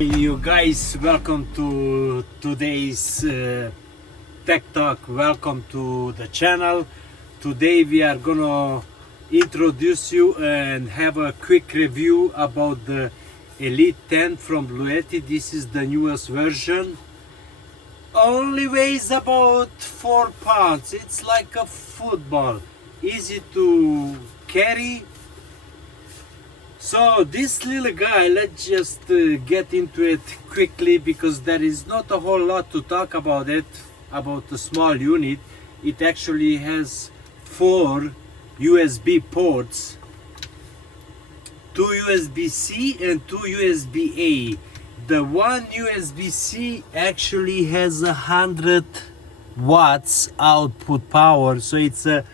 You guys, welcome to today's Tech Talk. Welcome to the channel. Today we are gonna introduce you and have a quick review about the Elite 10 from Bluetti. This is the newest version. Only weighs about 4 pounds. It's like a football. Easy to carry. So this little guy, let's just get into it quickly because there is not a whole lot to talk about about the small unit. It actually has 4 USB ports, 2 USB-C and 2 USB-A. The one USB-C actually has 100 watts output power, so it's a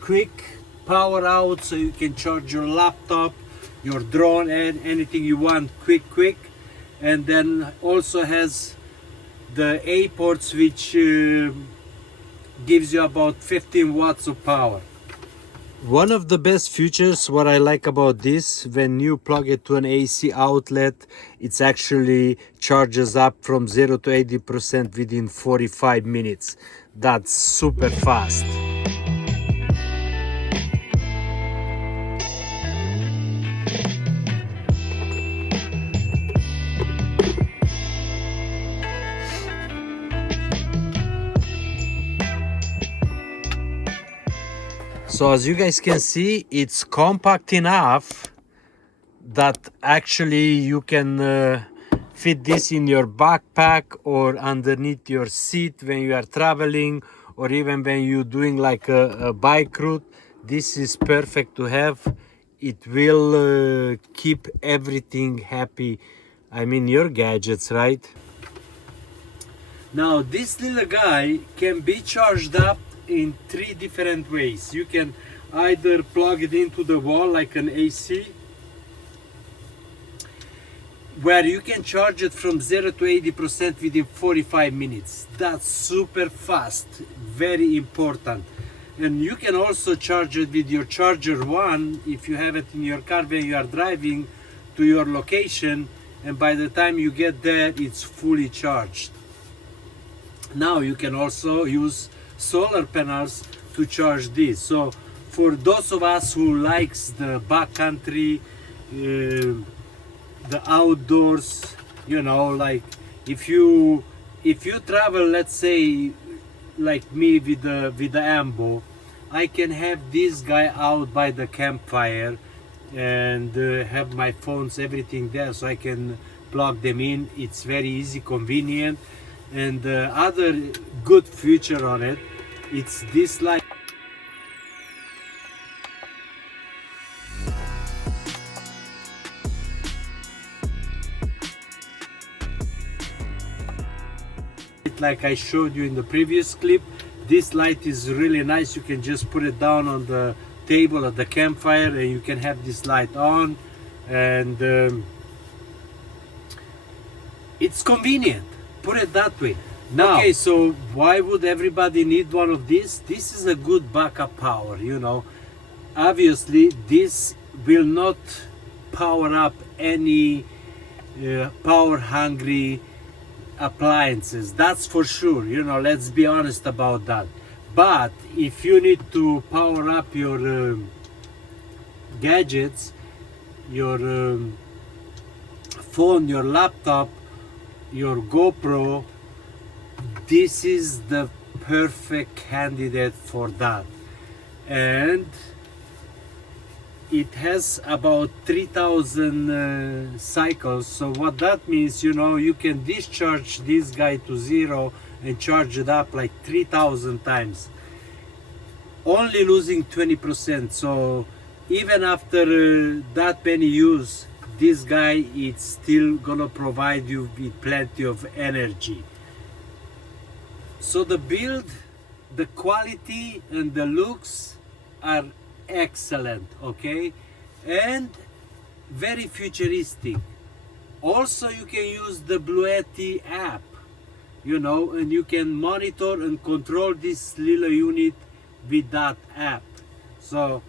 quick power out, so you can charge your laptop, your drone, and anything you want quick. And then also has the A ports, which gives you about 15 watts of power. One of the best features what I like about this, when you plug it to an AC outlet, it actually charges up from 0 to 80% within 45 minutes. That's super fast. So as you guys can see, it's compact enough that actually you can fit this in your backpack or underneath your seat when you are traveling, or even when you're doing like a bike route. This is perfect to have. It will keep everything happy. I mean, your gadgets, right? Now this little guy can be charged up in 3 different ways. You can either plug it into the wall like an AC, where you can charge it from 0 to 80% within 45 minutes. That's super fast, very important. And you can also charge it with your charger one if you have it in your car when you are driving to your location, and by the time you get there it's fully charged. Now you can also use solar panels to charge this. So for those of us who likes the backcountry, the outdoors, you know, like if you travel, let's say like me with the Ambo, I can have this guy out by the campfire and have my phones, everything there, so I can plug them in. It's very easy, convenient. And the other good feature on it, it's this light. Like I showed you in the previous clip, this light is really nice. You can just put it down on the table at the campfire and you can have this light on, and it's convenient, put it that way. Now, okay, so why would everybody need one of these? This is a good backup power, you know. Obviously this will not power up any power hungry appliances, that's for sure, you know, let's be honest about that. But if you need to power up your gadgets, your phone, your laptop, your GoPro, this is the perfect candidate for that. And it has about 3000 cycles. So what that means, you know, you can discharge this guy to 0 and charge it up like 3000 times, only losing 20%. So even after that many use, this guy it's still gonna provide you with plenty of energy. So the build, the quality and the looks are excellent, okay, and very futuristic. Also you can use the Bluetti app, you know, and you can monitor and control this little unit with that app. So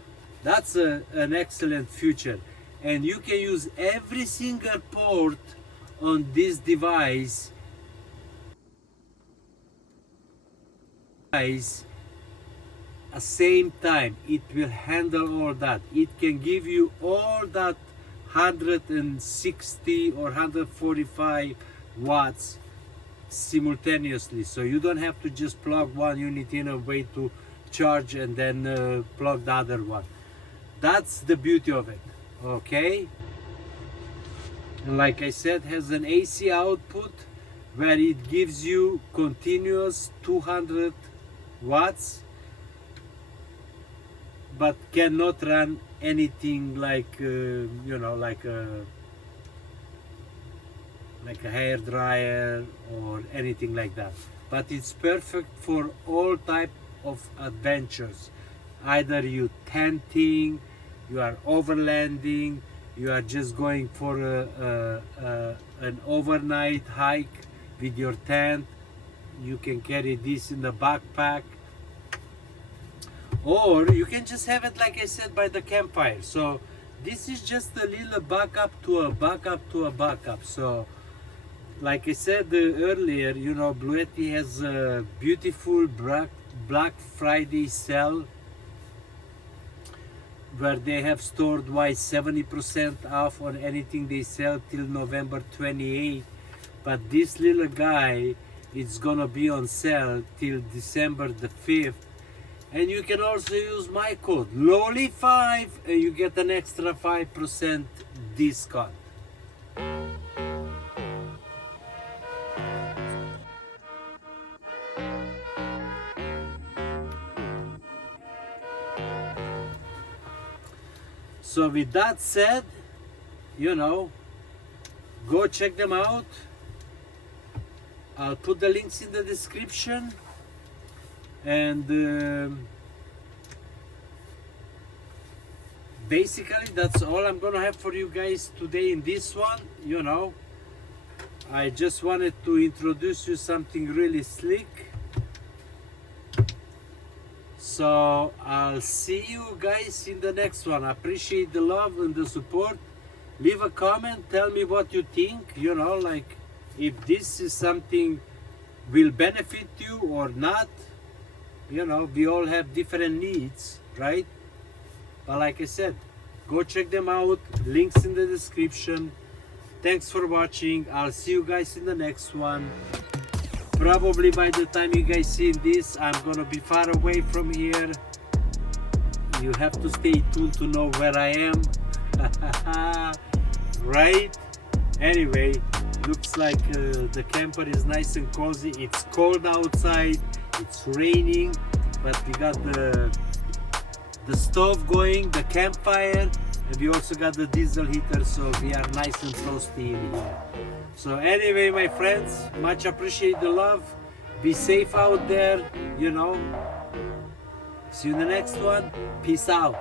that's an excellent feature. And you can use every single port on this device at same time. It will handle all that. It can give you all that 160 or 145 watts simultaneously, so you don't have to just plug one unit in and wait to charge and then plug the other one. That's the beauty of it. Okay, and like I said, has an AC output where it gives you continuous 200 watts, but cannot run anything like you know, like a hair dryer or anything like that. But it's perfect for all type of adventures. Either you tenting, you are overlanding, you are just going for an overnight hike with your tent. You can carry this in the backpack, or you can just have it, like I said, by the campfire. So this is just a little backup to a backup to a backup. So like I said earlier, you know, Bluetti has a beautiful Black Friday sale where they have store-wise 70% off on anything they sell till November 28. But this little guy, it's gonna be on sale till December the 5th. And you can also use my code LoLe5 and you get an extra 5% discount. So with that said, you know, go check them out. I'll put the links in the description, and basically that's all I'm gonna have for you guys today in this one. You know, I just wanted to introduce you something really slick. So I'll see you guys in the next one. I appreciate the love and the support. Leave a comment, tell me what you think, you know, like if this is something will benefit you or not. You know, we all have different needs, right? But like I said, go check them out, links in the description. Thanks for watching. I'll see you guys in the next one. Probably by the time you guys see this, I'm gonna be far away from here. You have to stay tuned to know where I am. Right? Anyway, looks like the camper is nice and cozy. It's cold outside, it's raining, but we got the stove going, the campfire, and we also got the diesel heater, so we are nice and toasty in here. So anyway, my friends, much appreciate the love. Be safe out there, you know. See you in the next one. Peace out.